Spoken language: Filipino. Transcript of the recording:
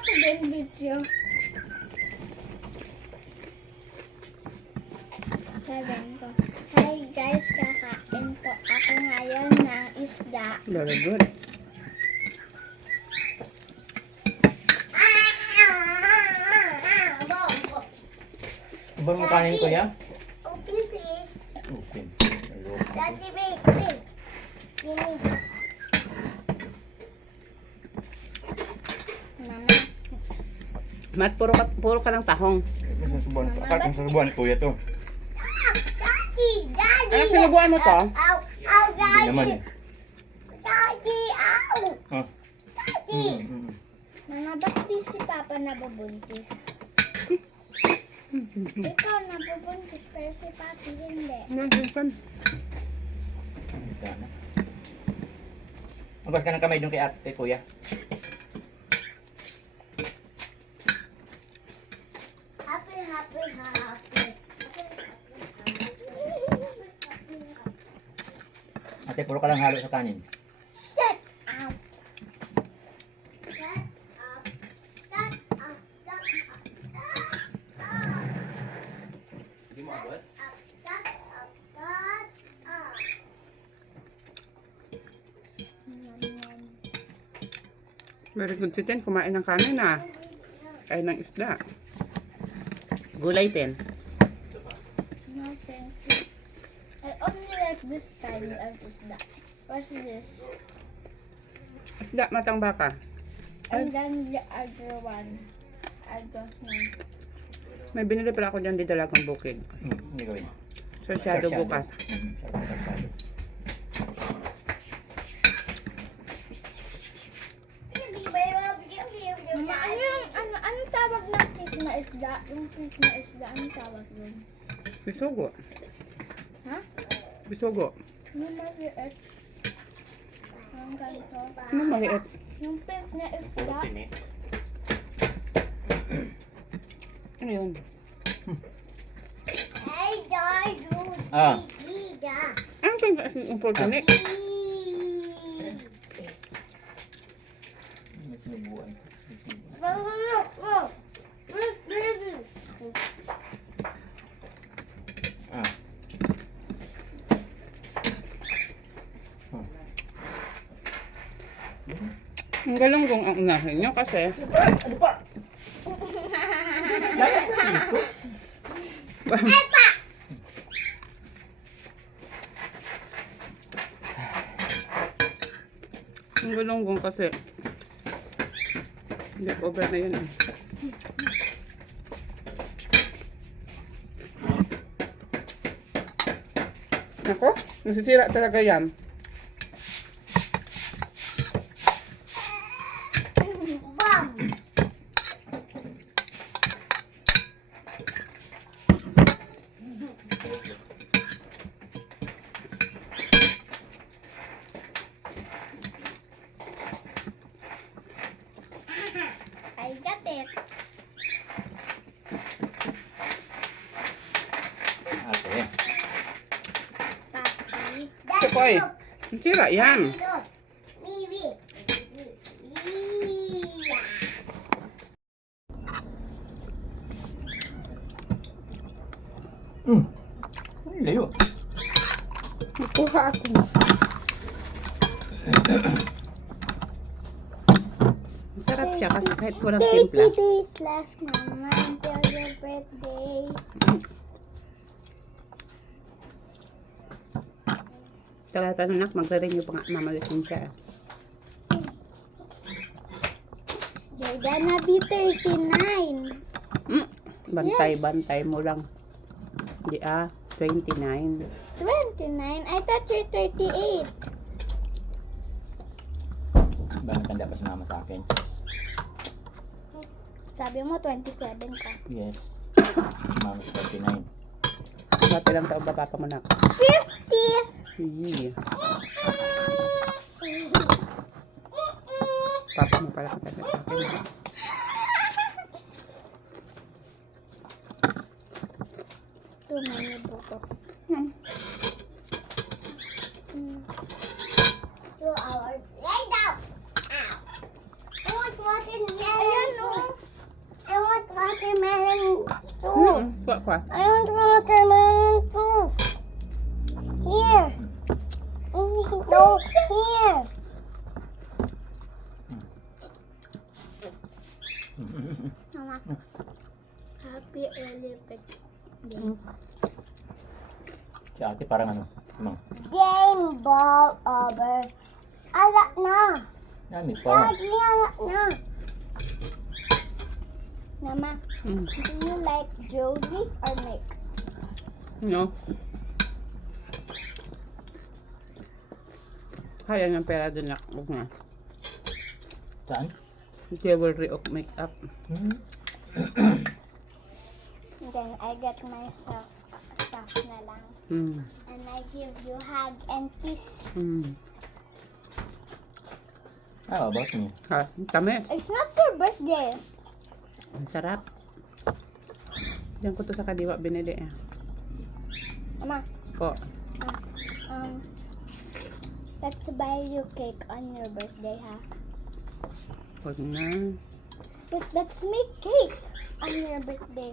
ako din video. Sabihin ko, hi guys, kakain po ako ngayon ng isda. Very good. Ba mo kanin ko ya? Open please. Open. Daddy, wait. Yini. Mama. Mat, puro ka ng tahong. Akala kong susubuan kuya to. Daddy. Ano sinubuan mo to? Hindi naman eh. Daddy, ow. Oh. Daddy. Mama, ba't di si Papa nabubuntis? Ikaw nabubuntis, pero si Papi hindi. Nandiyan. Magbas ka ng kamay doon kay ate, kuya. Happy. Ate, puro ka lang halo sa kanin. Shut up. Shut up. Shut up. Shut up. Hindi mo abot? Shut up. Shut up. Very good si Ten. Kumain ng kanin na. Kain ng isda. Gulay, Ten. No, thank you. I only like this kind of isda. What's this? Isda, matang baka. And then the other one. I don't know. May binili pala ako dyan di Dalagang Bukid. Hindi gawin. So, shadow bukas. Sarado. Mama, ano tawag ng fish na isda? Yung fish na isda, ano tawag yun? Bisugo. Ha? Bisugo. Yung maliit. Yung ganito. Ano maliit? Yung pink na isda. Ano yun? Hey, Dardo. Ah. Ano yung protein eh? May sinubuan. Ah. Ang galunggong ang unahin nyo kasi Ano pa? ang galunggong kasi hindi over na yun eh. Ako, nasisira talaga yan. I got it. Ate. Papi. Tukoy, nasira yan. Miwi. Ay, layo. Kuha ako. Masarap siya kasi kahit walang 30 timpla. days left, Mama, until your birthday. Kaya tanunak, magre-renew pa nga mamalitin siya. You're gonna be 39. Bantay mo lang. Hindi 29. 29? I thought you're 38. Ba natanda pa si mama sa akin? Sabi mo 27 ka. Yes. Mama sa 39. Dati lang taon ba papa mo na? 50! Sige. Papa mo pala katanda sa akin. Too many buko. 2 hours. Lay down! Ow! I want water in here. Ayan o. Kuha. I want watermelon too. Here. No, here. Mama. Happy early birthday. Si ate parang ano. Game ball over. Alak na. Yan, parang. Daddy, alak na. Mama, Mm. do you like Jody or Nick? No. Kaya ng pera dun lang. Huwag na. Saan? Jewelry of makeup. Then I get myself stuff na lang. Mm. And I give you hug and kiss. Mm. How about me? Ha, tamis. It's not your birthday. Ang sarap. Diyan ko to sa Kadiwa binili eh. Mama, Po. let's buy you cake on your birthday, ha? Huwag na. But let's make cake on your birthday.